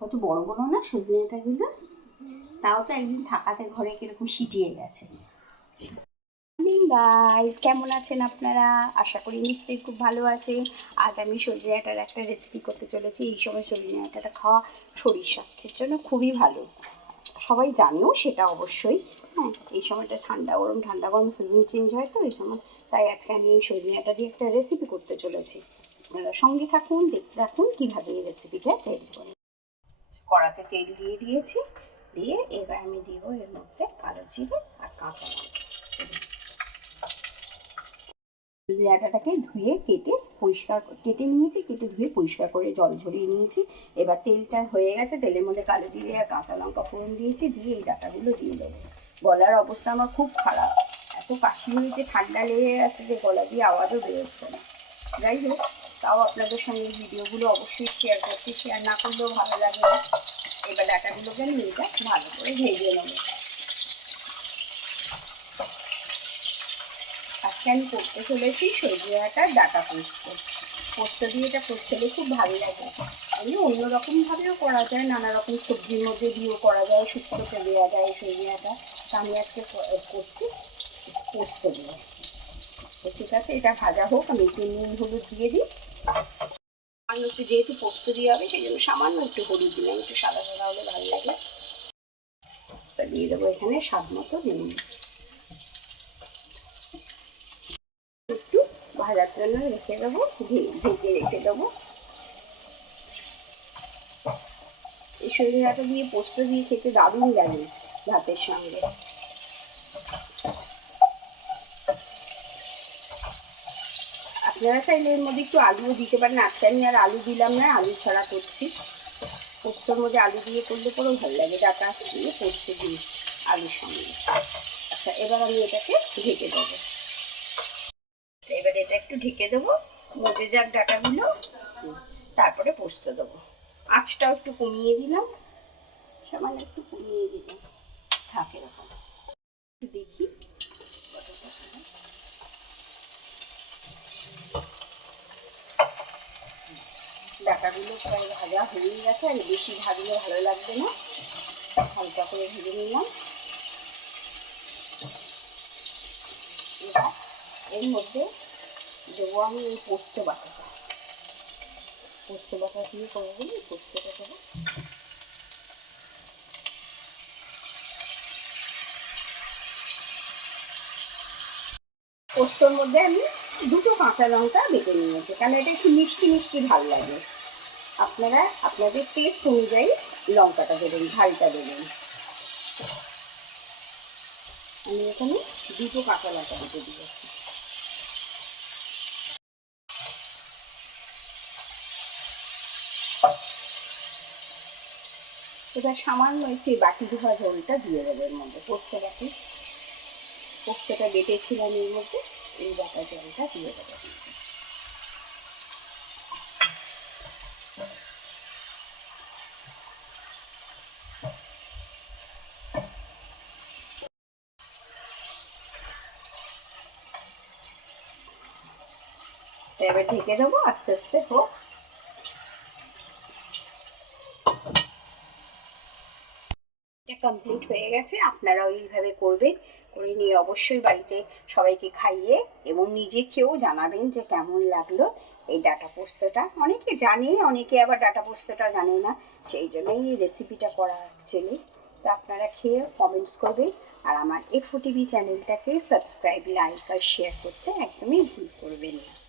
কত বড় বড় না সজনে ডাঁটাগুলো তাও তো একদিন থাকাতে ঘরে কীরকম সিটিয়ে গেছে। গাইস কেমন আছেন আপনারা? আশা করি নিশ্চয়ই খুব ভালো আছেন। আজ আমি সজনে ডাঁটার একটা রেসিপি করতে চলেছি। এই সময় সজনে ডাঁটাটা খাওয়া শরীর স্বাস্থ্যের জন্য খুবই ভালো। সবাই জানেও সেটা অবশ্যই। হ্যাঁ এই সময়টা ঠান্ডা গরম ঠান্ডা গরম সিজন চেঞ্জ হয় তো, এই সময়। তাই আজকে আমি এই সজনে ডাঁটা দিয়ে একটা রেসিপি করতে চলেছি। আপনারা সঙ্গে থাকুন, দেখতে থাকুন, কীভাবে এই রেসিপিটা তৈরি করি কড়াতে তেল দিয়ে দিয়েছি। দিয়ে এবার আমি দিব এর মধ্যে কালো জিরে আর কাঁচা আটাটাকে ধুয়ে কেটে পরিষ্কার কেটে নিয়েছি, কেটে ধুয়ে পরিষ্কার করে জল ঝরিয়ে নিয়েছি। এবার তেলটা হয়ে গেছে, তেলের মধ্যে কালো জিরে আর কাঁচা লঙ্কা ফোড়ন দিয়েছি, দিয়ে এই ডাটাগুলো দিয়ে দেবো। গলার অবস্থা আমার খুব খারাপ। এত কাশি হয়েছে, ঠান্ডা লেগে গেছে যে গলা দিয়ে আওয়াজও বেরোচ্ছে না। যাই হোক। তাও আপনাদের সঙ্গে ভিডিওগুলো অবশ্যই শেয়ার করছি। শেয়ার না করলেও ভালো লাগে না। এবার ডাটাগুলোকে এটা ভালো করে ভেজে নেব। আজকে আমি করতে চলেছি সবজি আটার ডাটা পোস্ত। পোস্ত দিয়ে এটা করতে হলে খুব ভালো লাগে। এমনি অন্যরকমভাবেও করা যায় নানা রকম সবজির মধ্যে দিয়েও করা যায় শুক্তোতে দেওয়া যায় সবজি আটা। তা আমি আজকে করছি পোস্ত দিয়ে। ঠিক আছে, এটা ভাজা হোক, আমি একটু নুন, হলুদ দিয়ে দিই। সামান্য একটু যেহেতু পোস্ত দিয়ে হবে, সেই জন্য সামান্য একটু হলুদ দিলাম, একটু সাদা সাদা হলে ভালো লাগে। দিয়ে দেবো এখানে স্বাদ মতো নুন। একটু ভাজার জন্য রেখে দেবো ঢেকে রেখে দেবো। এই সরিষাটা দিয়ে পোস্ত দিয়ে খেতে দারুণ লাগে ভাতের সঙ্গে। আপনারা চাইলে এর মধ্যে একটু আলুও দিতে পারেন। আজকে আমি আর আলু দিলাম না, আলু ছাড়া করছি। পোস্তর মধ্যে আলু দিয়ে করলে পরেও ভালো লাগে, ডাটা দিয়ে পোস্ত দিয়ে আলুর সঙ্গে। আচ্ছা এবার আমি এটাকে ঢেকে দেবো। এবার এটা একটু ঢেকে দেবো, মজে যাক ডাটাগুলো। তারপরে পোস্ত দেবো। আঁচটাও একটু কমিয়ে দিলাম। সামান্য একটু কমিয়ে দিলাম। থাকে এরকম। দেখি কতটা হয়। ডাটাগুলো প্রায় ভাজা হয়ে গেছে, আর বেশি ভাজলে ভালো লাগবে না। হালকা করে ভেজে নিলাম। এবার এর মধ্যে দেবো আমি এই পোস্ত বাটাটা। পোস্ত বাটা দিয়ে করব বলি পোস্তটা দেবো। পোস্তর মধ্যে আমি দুটো কাঁচা লঙ্কা বেটে নিয়েছি কারণ এটা একটু মিষ্টি মিষ্টি ভালো লাগে। আপনারা আপনাদের টেস্ট অনুযায়ী লঙ্কাটা দেবেন, ঝালটা দেবেন। আমি এখানে দুটো কাঁচা লঙ্কা বেটে দিয়েছি এবার সামান্য একটু বাটি ধোয়া ঝোলটা দিয়ে দেবো এর মধ্যে, পোস্ত বাটি। পোস্তটা বেটেছিলাম এর মধ্যে, এই বাটা জলটা দিয়ে দেবো তো এবার ঢেকে দেবো, আস্তে আস্তে হোক। কমপ্লিট হয়ে গেছে, আপনারাও এইভাবে করবেন। করে নিয়ে অবশ্যই বাড়িতে সবাইকে খাইয়ে এবং নিজে খেয়েও জানাবেন যে কেমন লাগল এই ডাটা পোস্তটা। অনেকে জানে, অনেকে আবার ডাটা পোস্তটা জানে না, সেই জন্যই এই রেসিপিটা করা অ্যাকচুয়ালি তো আপনারা খেয়ে কমেন্টস করবেন আর আমার এফও টিভি চ্যানেলটাকে সাবস্ক্রাইব লাইক আর শেয়ার করতে একদমই ভুল করবেন না।